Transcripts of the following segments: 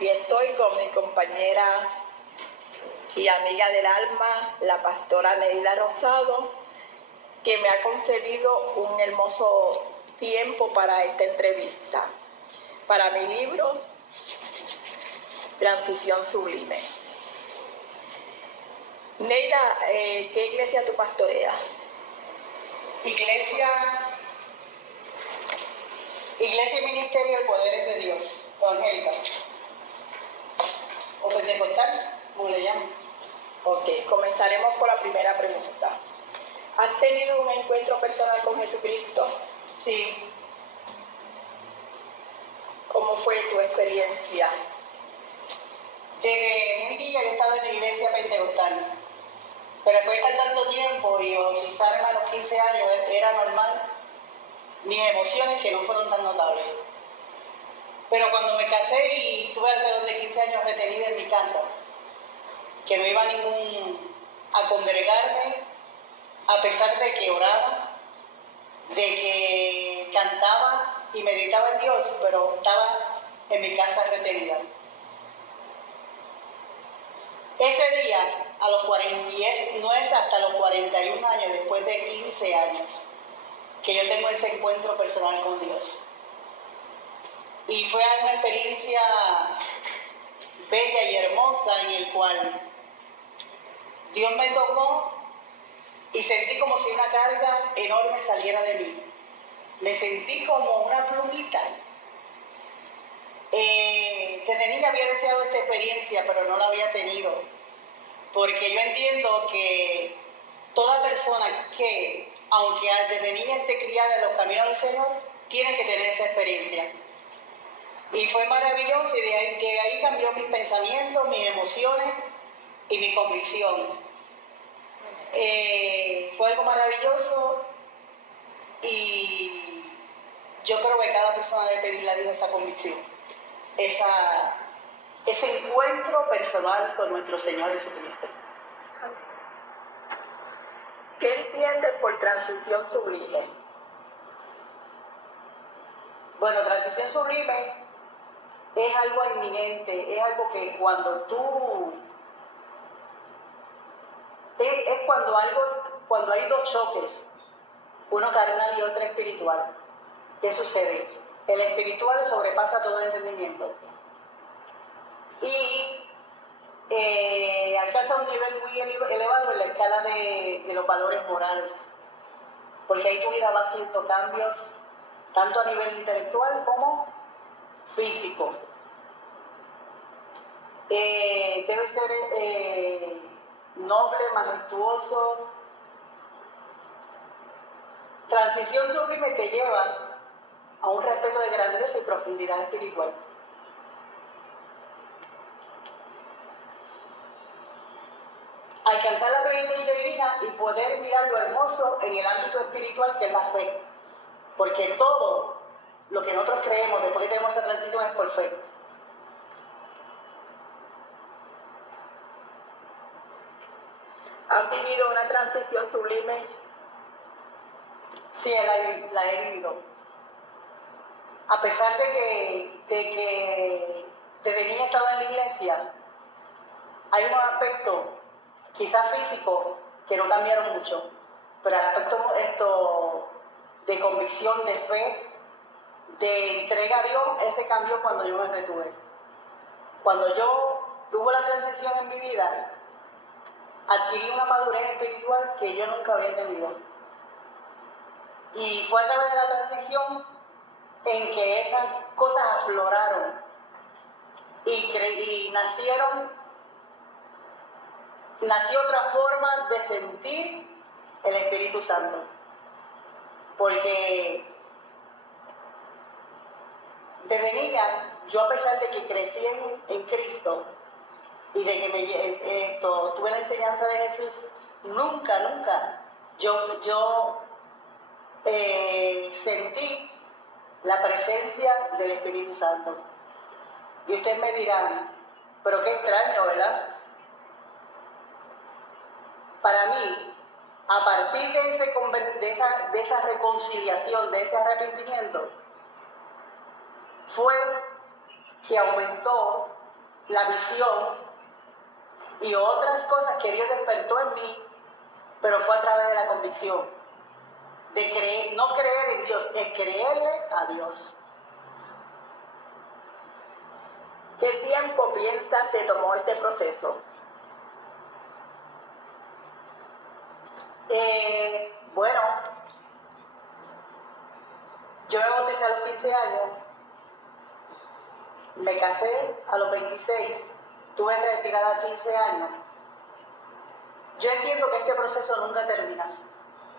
Aquí estoy con mi compañera y amiga del alma, la pastora Neida Rosado, que me ha concedido un hermoso tiempo para esta entrevista, para mi libro Transición Sublime. Neida, ¿qué iglesia tú pastoreas? Iglesia y Ministerio del Poder de Dios, evangélica. O pentecostal, como le llaman. Ok, comenzaremos por la primera pregunta. ¿Has tenido un encuentro personal con Jesucristo? Sí. ¿Cómo fue tu experiencia? Desde muy niña yo estaba en la iglesia pentecostal. Pero después de estar tanto tiempo y bautizarme a los 15 años era normal, mis emociones que no fueron tan notables. Pero cuando me casé y tuve alrededor de 15 años retenida en mi casa, que no iba a congregarme, a pesar de que oraba, de que cantaba y meditaba en Dios, pero estaba en mi casa retenida. Ese día, no es hasta los 41 años, después de 15 años, que yo tengo ese encuentro personal con Dios. Y fue una experiencia bella y hermosa en el cual Dios me tocó y sentí como si una carga enorme saliera de mí. Me sentí como una plumita. Desde niña había deseado esta experiencia, pero no la había tenido. Porque yo entiendo que toda persona que, aunque desde niña esté criada en los caminos del Señor, tiene que tener esa experiencia. Y fue maravilloso y de ahí cambió mis pensamientos, mis emociones y mi convicción. Fue algo maravilloso y yo creo que cada persona debe pedirle a Dios esa convicción, ese encuentro personal con nuestro Señor Jesucristo. ¿Qué entiendes por transición sublime? Bueno, transición sublime es algo inminente, es algo que es cuando hay dos choques, uno carnal y otro espiritual. ¿Qué sucede? El espiritual sobrepasa todo entendimiento y alcanza un nivel muy elevado en la escala de los valores morales, porque ahí tu vida va haciendo cambios tanto a nivel intelectual como físico. Debe ser noble, majestuoso. Transición sublime te lleva a un respeto de grandeza y profundidad espiritual. Alcanzar la plenitud divina y poder mirar lo hermoso en el ámbito espiritual, que es la fe. Porque todo lo que nosotros creemos después que tenemos esa transición es por fe. ¿Has vivido una transición sublime? Sí, la he vivido. A pesar de que desde niña estaba en la iglesia, hay unos aspectos, quizás físicos, que no cambiaron mucho, pero el aspecto de convicción, de fe, de entrega a Dios, ese cambió cuando yo me retuve. Cuando yo tuve la transición en mi vida, adquirí una madurez espiritual que yo nunca había tenido. Y fue a través de la transición en que esas cosas afloraron y nació otra forma de sentir el Espíritu Santo. Porque desde niña, yo a pesar de que crecí en Cristo y de que tuve la enseñanza de Jesús, nunca yo sentí la presencia del Espíritu Santo. Y ustedes me dirán, pero qué extraño, ¿verdad? Para mí, a partir de esa reconciliación, de ese arrepentimiento, fue que aumentó la visión y otras cosas que Dios despertó en mí, pero fue a través de la convicción de creer, no creer en Dios, es creerle a Dios. ¿Qué tiempo piensas te tomó este proceso? Bueno, yo me bauticé a los 15 años, me casé a los 26, estuve retirada a 15 años. Yo entiendo que este proceso nunca termina,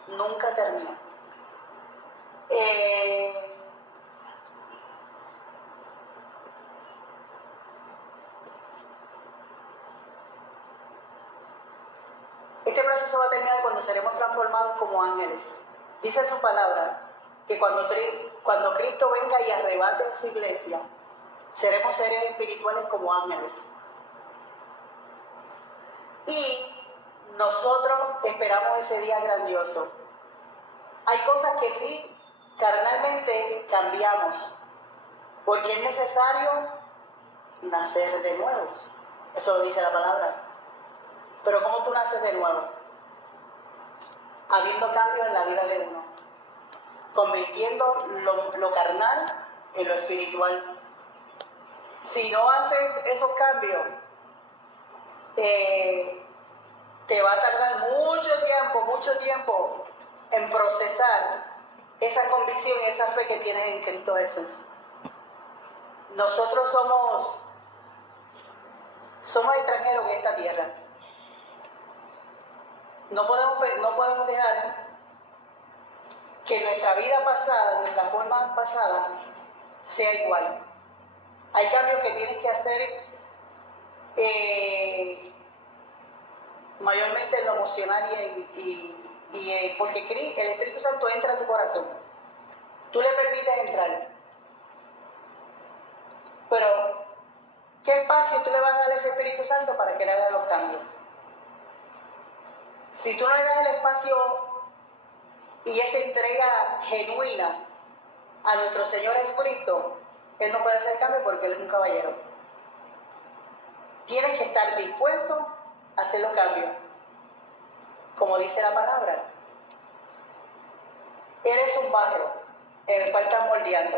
nunca termina. Este proceso va a terminar cuando seremos transformados como ángeles. Dice su palabra que cuando Cristo venga y arrebate a su iglesia, seremos seres espirituales como ángeles. Y nosotros esperamos ese día grandioso. Hay cosas que sí, carnalmente cambiamos, porque es necesario nacer de nuevo. Eso lo dice la palabra. Pero ¿cómo tú naces de nuevo? Habiendo cambios en la vida de uno, convirtiendo lo carnal en lo espiritual. Si no haces esos cambios, te va a tardar mucho tiempo en procesar esa convicción y esa fe que tienes en Cristo Jesús. Nosotros somos extranjeros en esta tierra. No podemos dejar que nuestra vida pasada, nuestra forma pasada, sea igual. Hay cambios que tienes que hacer mayormente en lo emocional porque el Espíritu Santo entra a tu corazón. Tú le permites entrar. Pero, ¿qué espacio tú le vas a dar a ese Espíritu Santo para que le haga los cambios? Si tú no le das el espacio y esa entrega genuina a nuestro Señor Jesucristo, Él no puede hacer cambio porque Él es un caballero. Tienes que estar dispuesto a hacer los cambios. Como dice la palabra, eres un barro en el cual estás moldeando.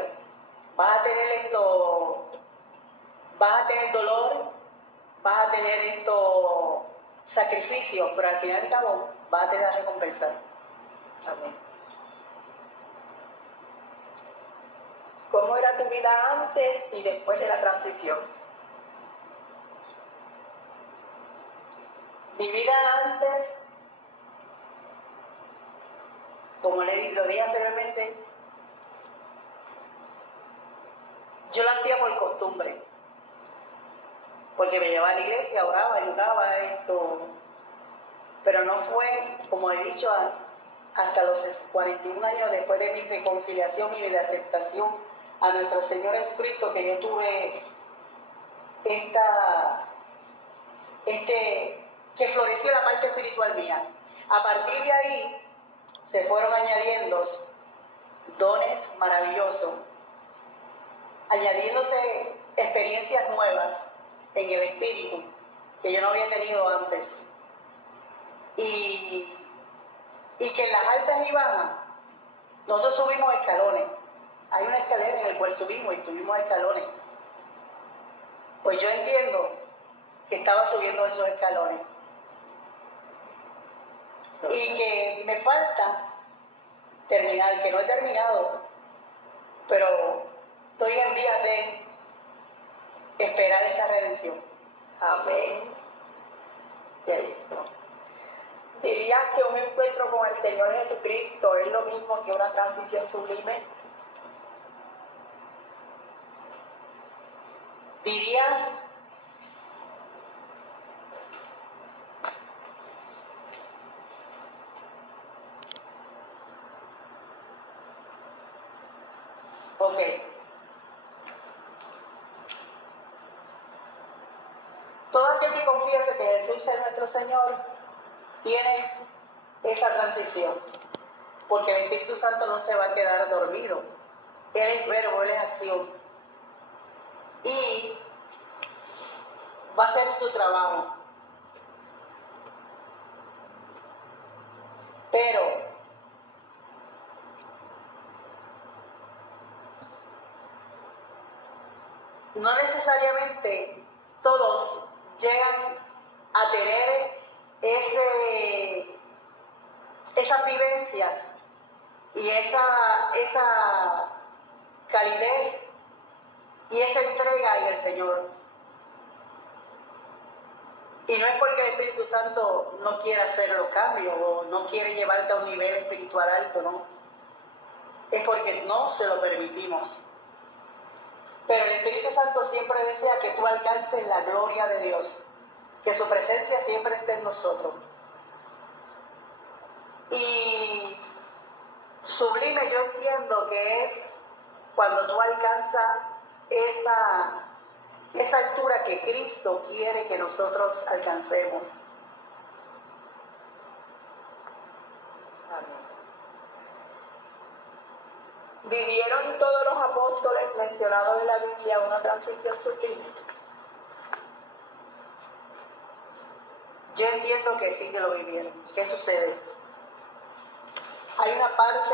Vas a tener dolor, vas a tener sacrificios, pero al fin y al cabo vas a tener la recompensa. Amén. ¿Cómo era tu vida antes y después de la transición? Mi vida antes, como lo dije anteriormente, yo lo hacía por costumbre, porque me llevaba a la iglesia, oraba, ayudaba pero no fue, como he dicho, hasta los 41 años después de mi reconciliación y de aceptación a nuestro Señor Jesucristo que yo tuve que floreció la parte espiritual mía. A partir de ahí se fueron añadiendo dones maravillosos, añadiéndose experiencias nuevas en el espíritu que yo no había tenido antes. Y que en las altas y bajas nosotros subimos escalones. Hay una escalera en la cual subimos escalones. Pues yo entiendo que estaba subiendo esos escalones y que me falta terminar, que no he terminado, pero estoy en vías de esperar esa redención. Amén. Listo. ¿Dirías que un encuentro con el Señor Jesucristo es lo mismo que una transición sublime? ¿Dirías ok? Todo aquel que confiese que Jesús es nuestro Señor tiene esa transición, porque el Espíritu Santo no se va a quedar dormido. Él es verbo, Él es acción. Y va a hacer su trabajo. Pero no necesariamente todos llegan a tener esas vivencias y esa calidez y esa entrega en el Señor. Y no es porque el Espíritu Santo no quiera hacer los cambios o no quiere llevarte a un nivel espiritual alto, no. Es porque no se lo permitimos. Pero el Espíritu Santo siempre desea que tú alcances la gloria de Dios, que su presencia siempre esté en nosotros. Y sublime yo entiendo que es cuando tú alcanzas esa altura que Cristo quiere que nosotros alcancemos. Amén. ¿Vivieron todos los apóstoles mencionados en la Biblia una transición sublime? Yo entiendo que sí que lo vivieron. ¿Qué sucede? Hay una parte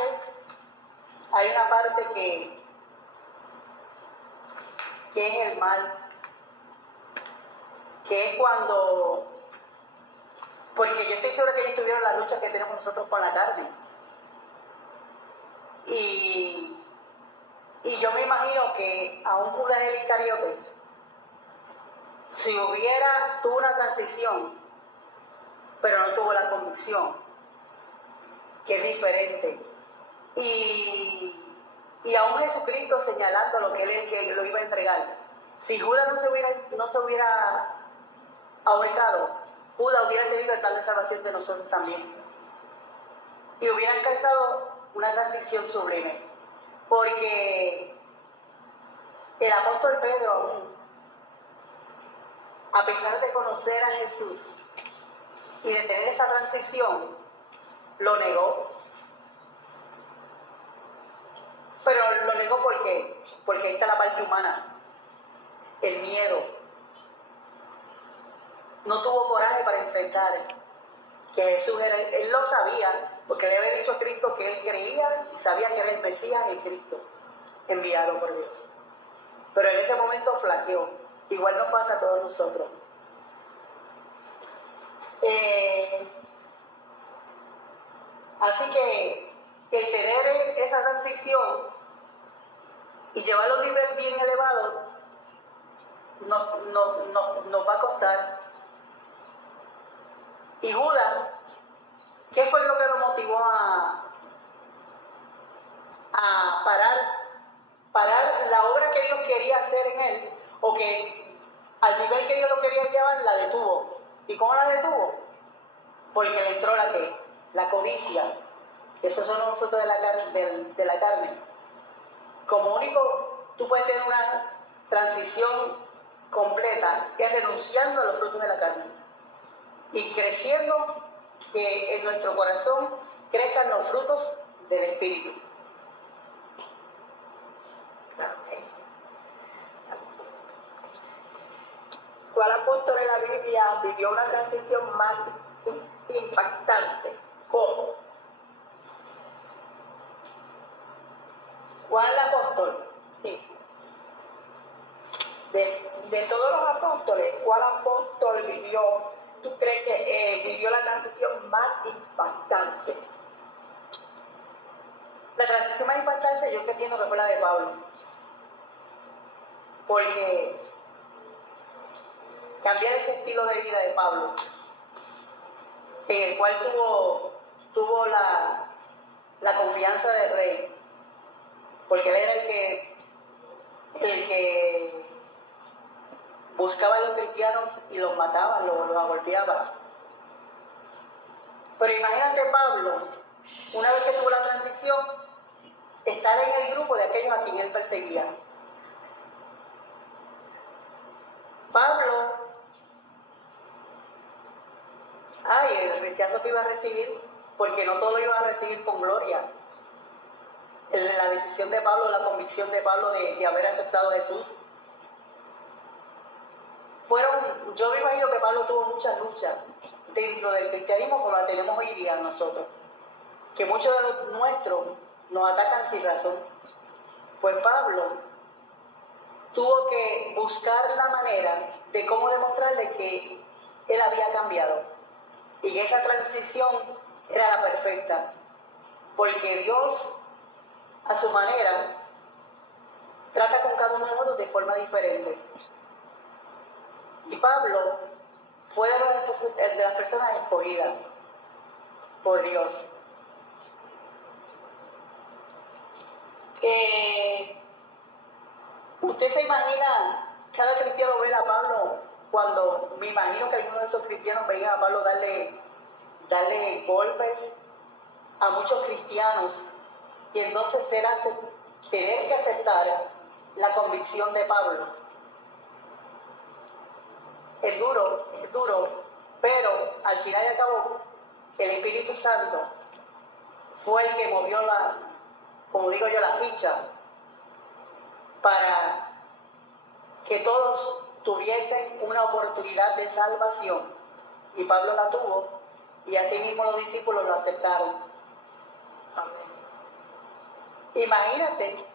que es el mal, que es cuando, porque yo estoy segura que ellos tuvieron la lucha que tenemos nosotros con la carne. Y yo me imagino que a un Judas el Iscariote, si tuvo una transición, pero no tuvo la convicción, que es diferente. Y aún Jesucristo señalando lo que él es el que lo iba a entregar. Si Judas no se hubiera ahorcado, Judas hubiera tenido el plan de salvación de nosotros también. Y hubiera alcanzado una transición sublime. Porque el apóstol Pedro aún, a pesar de conocer a Jesús y de tener esa transición, lo negó. Pero lo negó porque ahí está la parte humana, el miedo. No tuvo coraje para enfrentar que Jesús era, él lo sabía, porque le había dicho a Cristo que él creía y sabía que era el Mesías, el Cristo, enviado por Dios. Pero en ese momento flaqueó. Igual nos pasa a todos nosotros. Así que el tener esa transición y llevarlo a un nivel bien elevado nos va a costar. Y Judas, ¿qué fue lo que lo motivó a parar la obra que Dios quería hacer en él, o que al nivel que Dios lo quería llevar, la detuvo? ¿Y cómo la detuvo? Porque le entró la codicia. Esos son los frutos de la carne. Como único tú puedes tener una transición completa es renunciando a los frutos de la carne y creciendo, que en nuestro corazón crezcan los frutos del Espíritu. ¿Cuál apóstol en la Biblia vivió una transición más impactante? ¿Cómo? ¿Cuál apóstol? Sí. De todos los apóstoles, ¿cuál apóstol tú crees que vivió la transición más impactante? La transición más impactante yo que entiendo que fue la de Pablo. Porque cambiar ese estilo de vida de Pablo, en el cual tuvo la confianza del rey, porque él era el que buscaba a los cristianos y los mataba, los agolpeaba. Pero imagínate Pablo, una vez que tuvo la transición, estar en el grupo de aquellos a quien él perseguía. Pablo, el rechazo que iba a recibir, porque no todo lo iba a recibir con gloria. La decisión de Pablo, la convicción de Pablo de haber aceptado a Jesús, yo me imagino que Pablo tuvo muchas luchas dentro del cristianismo como la tenemos hoy día nosotros, que muchos de los nuestros nos atacan sin razón. Pues Pablo tuvo que buscar la manera de cómo demostrarle que él había cambiado y que esa transición era la perfecta, porque Dios a su manera trata con cada uno de nosotros de forma diferente. Y Pablo fue de las personas escogidas por Dios. Usted se imagina, cada cristiano ve a Pablo cuando, me imagino que algunos de esos cristianos veían a Pablo darle golpes a muchos cristianos y entonces tener que aceptar la convicción de Pablo. Es duro, pero al final y al cabo el Espíritu Santo fue el que movió como digo yo, la ficha para que todos tuviesen una oportunidad de salvación. Y Pablo la tuvo, y así mismo los discípulos lo aceptaron. Amén. Imagínate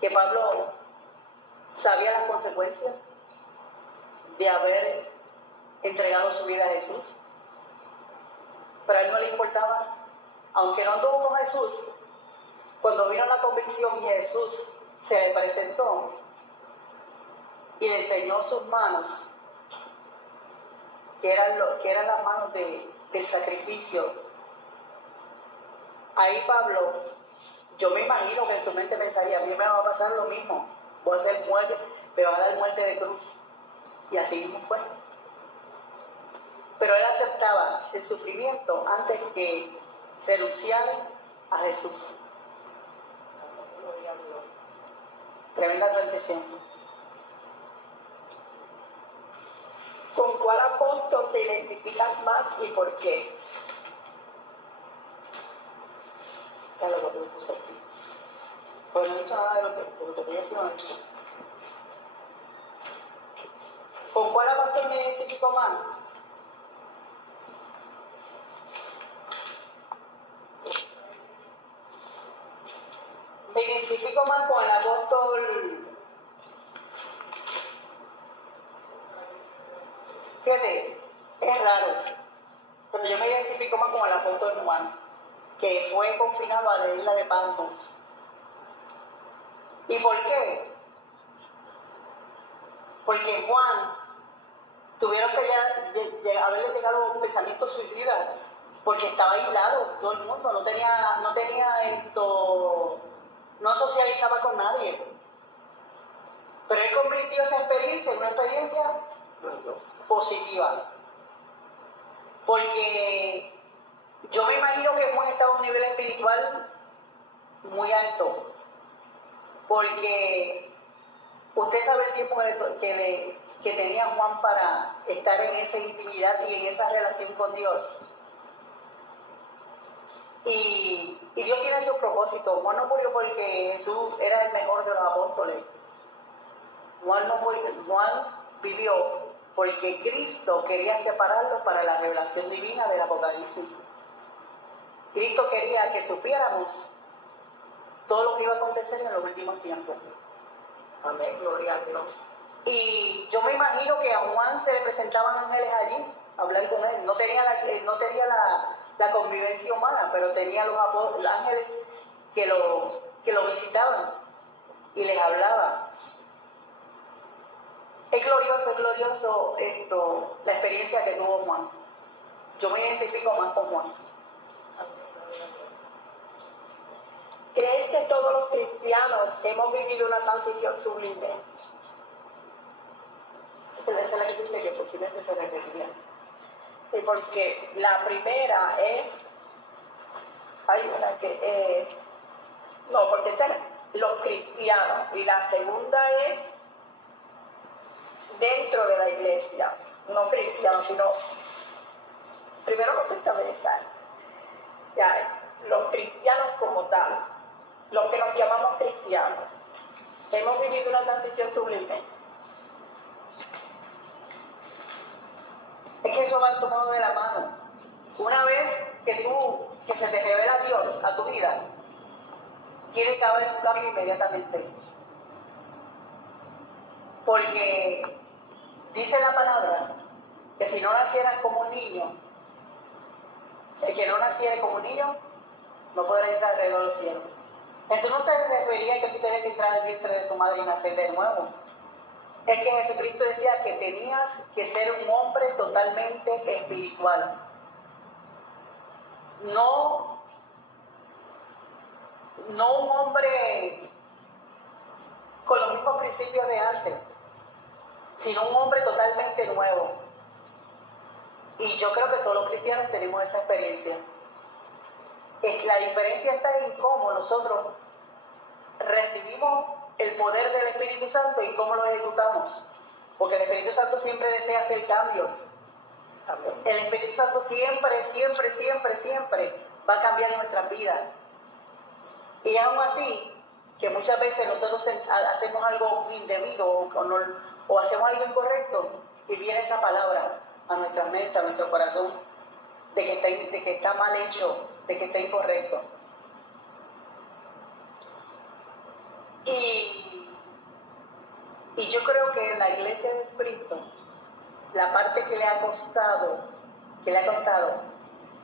que Pablo sabía las consecuencias de haber entregado su vida a Jesús, pero a él no le importaba, aunque no anduvo con Jesús. Cuando vino la convicción y Jesús se le presentó y le enseñó sus manos, que eran las manos del sacrificio, ahí Pablo, yo me imagino que en su mente pensaría, a mí me va a pasar lo mismo, voy a ser muerte, me va a dar muerte de cruz. Y así mismo fue. Pero él aceptaba el sufrimiento antes que renunciar a Jesús. Tremenda transición. ¿Con cuál apóstol te identificas más y por qué? Ya lo puse aquí. Pues no he dicho nada de lo que quería decir. No he dicho. ¿Con cuál apóstol me identifico más? Me identifico más con el apóstol. Fíjate, es raro, pero yo me identifico más con el apóstol Juan, que fue confinado a la isla de Patmos. ¿Y por qué? Porque Juan tuvieron que haberle llegado pensamientos suicidas, porque estaba aislado, todo el mundo, no socializaba con nadie. Pero él convirtió esa experiencia en una experiencia positiva. Porque yo me imagino que Juan estaba a un nivel espiritual muy alto. Porque usted sabe el tiempo que tenía Juan para estar en esa intimidad y en esa relación con Dios. Y Dios tiene sus propósitos. Juan no murió porque Jesús era el mejor de los apóstoles. Juan vivió porque Cristo quería separarlos para la revelación divina del Apocalipsis. Cristo quería que supiéramos todo lo que iba a acontecer en los últimos tiempos. Amén, gloria a Dios. Y yo me imagino que a Juan se le presentaban ángeles allí a hablar con él. No tenía la convivencia humana, pero tenía los ángeles que lo visitaban y les hablaba. Es glorioso la experiencia que tuvo Juan. Yo me identifico más con Juan. ¿Crees que todos los cristianos hemos vivido una transición sublime? Esa es la que tú dices que posiblemente se repetía. Sí, porque la primera es, hay una que es, no, porque esta es los cristianos, y la segunda es dentro de la iglesia, no cristianos, sino primero los cristianos, ya, los cristianos como tal, los que nos llamamos cristianos. Hemos vivido una transición sublime. va tomado de la mano. Una vez que se te revela Dios a tu vida, tiene que haber un cambio inmediatamente. Porque dice la palabra que si no nacieras como un niño, el que no naciera como un niño no podrá entrar al reino de los cielos. Eso no se refería a que tú tenías que entrar al vientre de tu madre y nacer de nuevo. Es que Jesucristo decía que tenías que ser un hombre totalmente espiritual. No un hombre con los mismos principios de antes, sino un hombre totalmente nuevo. Y yo creo que todos los cristianos tenemos esa experiencia. La diferencia está en cómo nosotros recibimos el poder del Espíritu Santo y cómo lo ejecutamos. Porque el Espíritu Santo siempre desea hacer cambios. Amén. El Espíritu Santo siempre va a cambiar nuestras vidas. Y aún así, que muchas veces nosotros hacemos algo indebido o hacemos algo incorrecto, y viene esa palabra a nuestra mente, a nuestro corazón, de que está mal hecho, de que está incorrecto. Y yo creo que en la iglesia de Jesucristo, la parte que le ha costado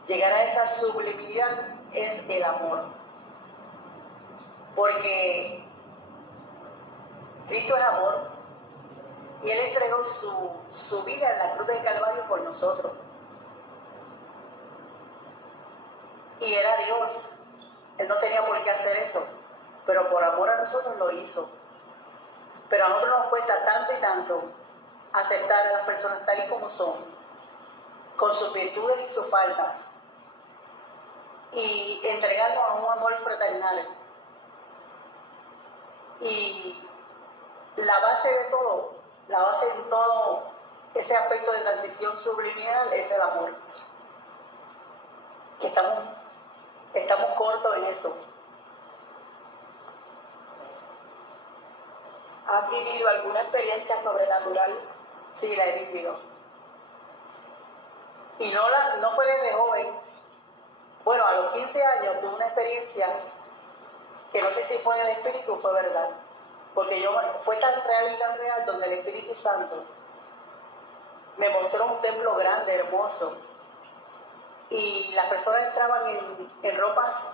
llegar a esa sublimidad es el amor. Porque Cristo es amor y Él entregó su vida en la cruz del Calvario por nosotros. Y era Dios. Él no tenía por qué hacer eso, pero por amor a nosotros lo hizo. Pero a nosotros nos cuesta tanto y tanto aceptar a las personas tal y como son, con sus virtudes y sus faltas, y entregarnos a un amor fraternal. Y la base en todo ese aspecto de transición subliminal es el amor. Que estamos cortos en eso. ¿Has vivido alguna experiencia sobrenatural? Sí, la he vivido. Y no fue desde joven. Bueno, a los 15 años tuve una experiencia que no sé si fue en el Espíritu o fue verdad. Porque fue tan real, donde el Espíritu Santo me mostró un templo grande, hermoso. Y las personas entraban en ropas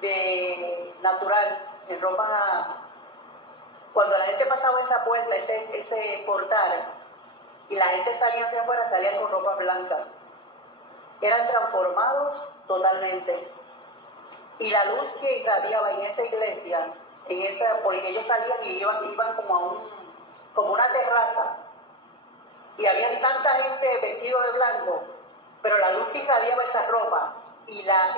de natural, en ropas. Cuando la gente pasaba esa puerta, ese portal, y la gente salía hacia afuera, salían con ropa blanca. Eran transformados totalmente. Y la luz que irradiaba en esa iglesia, porque ellos salían y iban como una terraza, y había tanta gente vestido de blanco, pero la luz que irradiaba esa ropa y la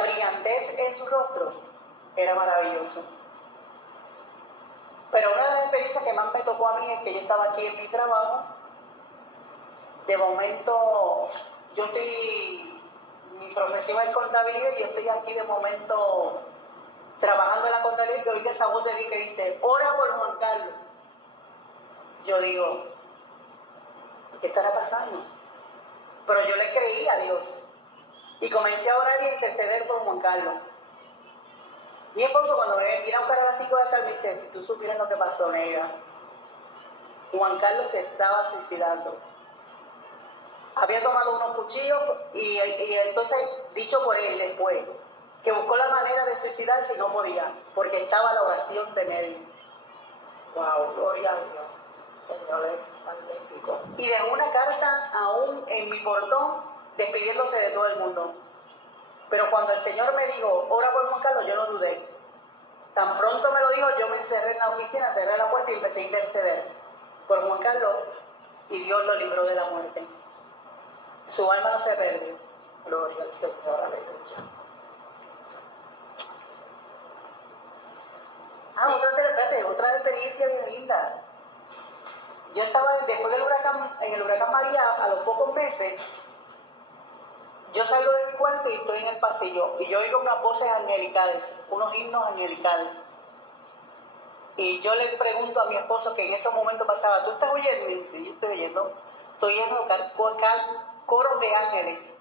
brillantez en su rostro era maravilloso. Pero una de las experiencias que más me tocó a mí es que yo estaba aquí en mi trabajo. De momento, mi profesión es contabilidad y yo estoy aquí de momento trabajando en la contabilidad y oigo esa voz de Dios que dice, ora por Juan Carlos. Yo digo, ¿qué estará pasando? Pero yo le creí a Dios y comencé a orar y a interceder por Juan Carlos. Mi esposo cuando me viene a buscar a las 5 de la tarde me dice, si tú supieras lo que pasó, Neida, Juan Carlos se estaba suicidando. Había tomado unos cuchillos y entonces, dicho por él después, que buscó la manera de suicidarse y no podía, porque estaba la oración de medio. Wow, gloria a Dios. Señor, es magnífico. Y dejó una carta aún en mi portón despidiéndose de todo el mundo. Pero cuando el Señor me dijo, ora por Juan Carlos, yo no dudé. Tan pronto me lo dijo, yo me encerré en la oficina, cerré la puerta y empecé a interceder por Juan Carlos y Dios lo libró de la muerte. Su alma no se perdió. Gloria al Señor, aleluya. Otra experiencia bien linda. Yo estaba después del en el huracán María, a los pocos meses, yo salgo de mi cuarto y estoy en el pasillo y yo oigo unas voces angelicales, unos himnos angelicales. Y yo le pregunto a mi esposo, que en ese momento pasaba, ¿tú estás oyendo? Y dice, sí, yo estoy oyendo. Estoy oyendo coros de ángeles.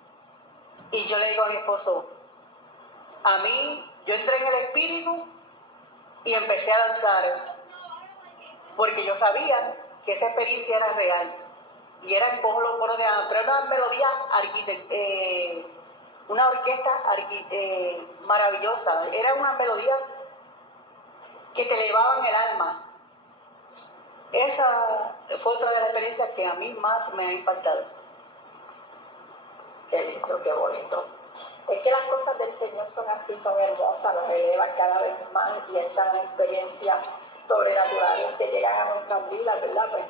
Y yo le digo a mi esposo, a mí, yo entré en el espíritu y empecé a danzar, porque yo sabía que esa experiencia era real. Y eran como los coros de ángeles, pero era una melodía, una orquesta maravillosa. Era una melodía que te elevaban el alma. Esa fue otra de las experiencias que a mí más me ha impactado. Qué lindo, qué bonito. Es que las cosas del Señor son así, son hermosas, nos elevan cada vez más y estas experiencias sobrenaturales que llegan a nuestras vidas, ¿verdad? Pues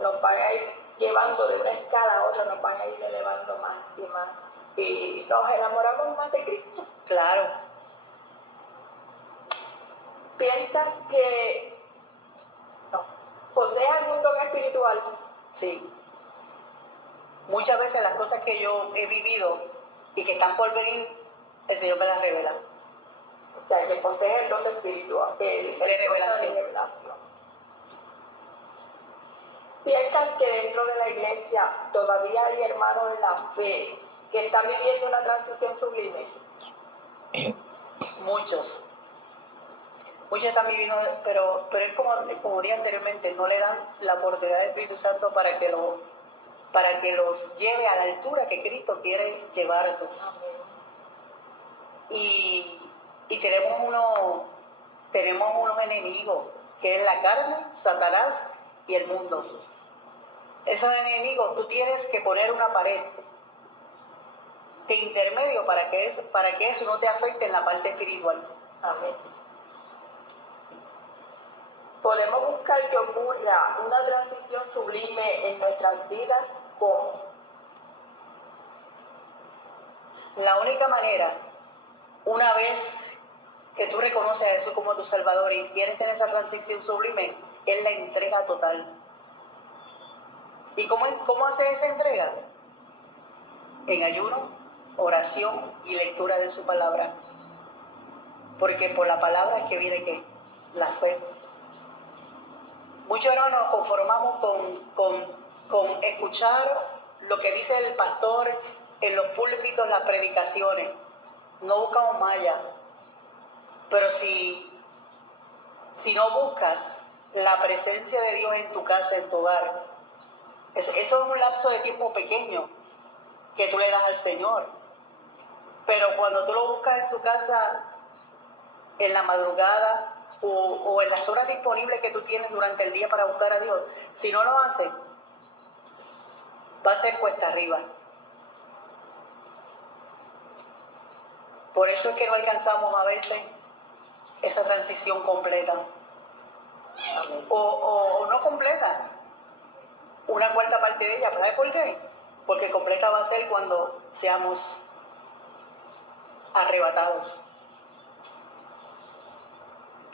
nos van a ir llevando de una escala a otra, nos van a ir elevando más y más. Y nos enamoramos más de Cristo. Claro. ¿Piensas que posees algún don espiritual? Sí. Muchas veces las cosas que yo he vivido y que están por venir, el Señor me las revela. O sea, que posees el don de espiritual, el revelación. De revelación. ¿Piensas que dentro de la iglesia todavía hay hermanos en la fe que están viviendo una transición sublime? Muchos están viviendo, pero es como dije anteriormente, no le dan la oportunidad del Espíritu Santo para que los lleve a la altura que Cristo quiere llevarlos. Amén. Y tenemos unos enemigos, que es la carne, Satanás y el mundo. Esos enemigos, tú tienes que poner una pared de intermedio para que eso no te afecte en la parte espiritual. Amén. Podemos buscar que ocurra una transición sublime en nuestras vidas. ¿Cómo? La única manera, una vez que tú reconoces a Jesús como tu Salvador y quieres tener esa transición sublime, es la entrega total. ¿Y cómo hace esa entrega? En ayuno, oración y lectura de su palabra. Porque por la palabra es que viene ¿qué? La fe. Muchos hermanos nos conformamos con escuchar lo que dice el pastor en los púlpitos, las predicaciones. No buscamos más allá. Pero si no buscas la presencia de Dios en tu casa, en tu hogar, eso es un lapso de tiempo pequeño que tú le das al Señor. Pero cuando tú lo buscas en tu casa, en la madrugada o en las horas disponibles que tú tienes durante el día para buscar a Dios, si no lo haces, va a ser cuesta arriba. Por eso es que no alcanzamos a veces esa transición completa. O no completa, una cuarta parte de ella. ¿Sabes por qué? Porque completa va a ser cuando seamos arrebatados.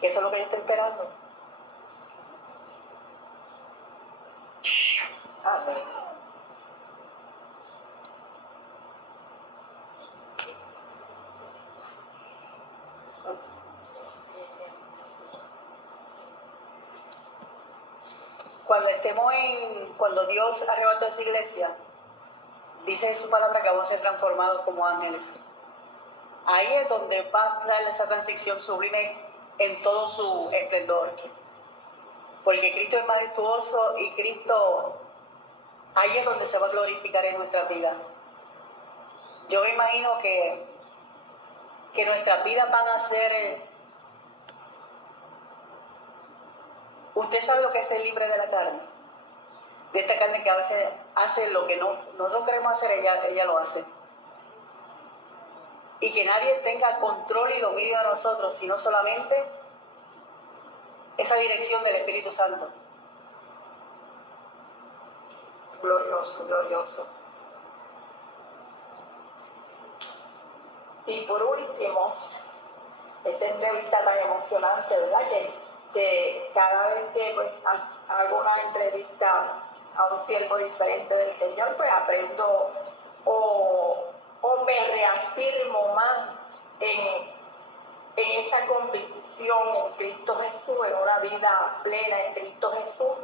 Que eso es lo que yo estoy esperando. Amén. Cuando Dios arrebató esa iglesia, dice en su palabra que vamos a ser transformados como ángeles. Ahí es donde va a dar esa transición sublime en todo su esplendor. Porque Cristo es majestuoso y Cristo, ahí es donde se va a glorificar en nuestras vidas. Yo me imagino que nuestras vidas van a ser... Usted sabe lo que es ser libre de la carne. De esta carne que a veces hace lo que nosotros queremos hacer, ella lo hace. Y que nadie tenga control y dominio de nosotros, sino solamente esa dirección del Espíritu Santo. Glorioso, glorioso. Y por último, esta entrevista tan emocionante, ¿verdad? Que cada vez que pues, hago una entrevista a un siervo diferente del Señor, pues aprendo o me reafirmo más en en esa convicción en Cristo Jesús, en una vida plena en Cristo Jesús,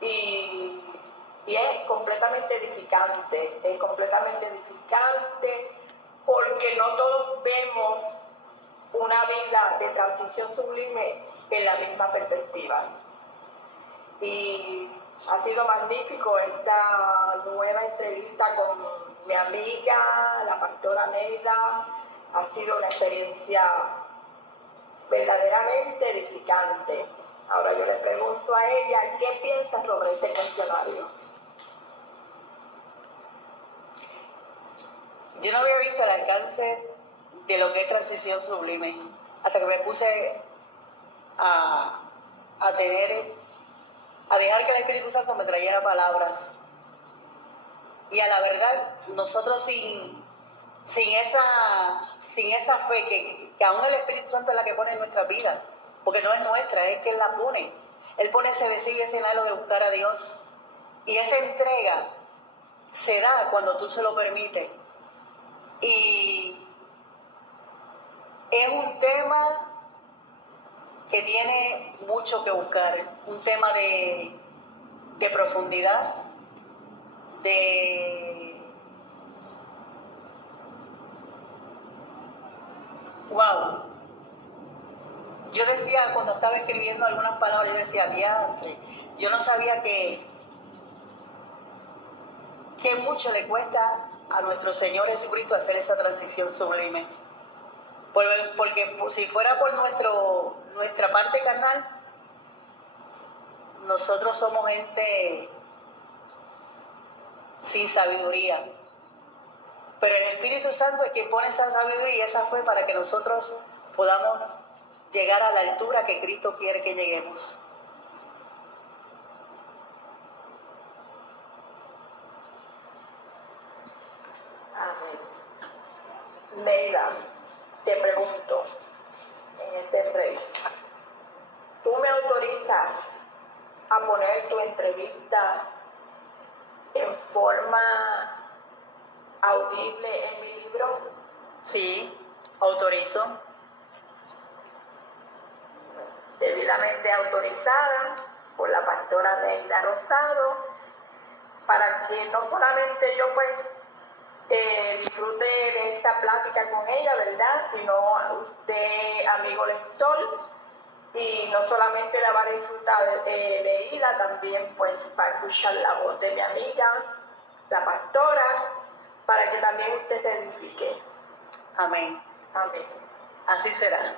y es completamente edificante, porque no todos vemos una vida de transición sublime en la misma perspectiva. Y ha sido magnífico esta nueva entrevista con mi amiga, la pastora Neida. Ha sido una experiencia verdaderamente edificante. Ahora yo le pregunto a ella, ¿qué piensa sobre este cuestionario? Yo no había visto el alcance de lo que es transición sublime hasta que me puse a dejar que el Espíritu Santo me trayera palabras. Y a la verdad, nosotros sin esa fe que aún el Espíritu Santo es la que pone en nuestras vidas, porque no es nuestra, es que Él la pone. Él pone ese deseo y ese anhelo de buscar a Dios. Y esa entrega se da cuando tú se lo permites. Y es un tema que tiene mucho que buscar, un tema de profundidad, wow. Yo decía, cuando estaba escribiendo algunas palabras, yo decía, diantre, yo no sabía que mucho le cuesta a nuestro Señor Jesucristo hacer esa transición sublime. Porque si fuera por nuestra parte carnal, nosotros somos gente sin sabiduría. Pero el Espíritu Santo es quien pone esa sabiduría y esa fe para que nosotros podamos llegar a la altura que Cristo quiere que lleguemos. Amén. Neida, te pregunto, en este rey, ¿tú me autorizas a poner tu entrevista en forma audible en mi libro? Sí, autorizo. Debidamente autorizada por la pastora Neida Rosado, para que no solamente yo disfrute de esta plática con ella, ¿verdad? Sino usted, amigo lector, y no solamente la va a disfrutar leída, también pues va a escuchar la voz de mi amiga, la pastora, para que también usted se edifique. Amén. Amén. Así será.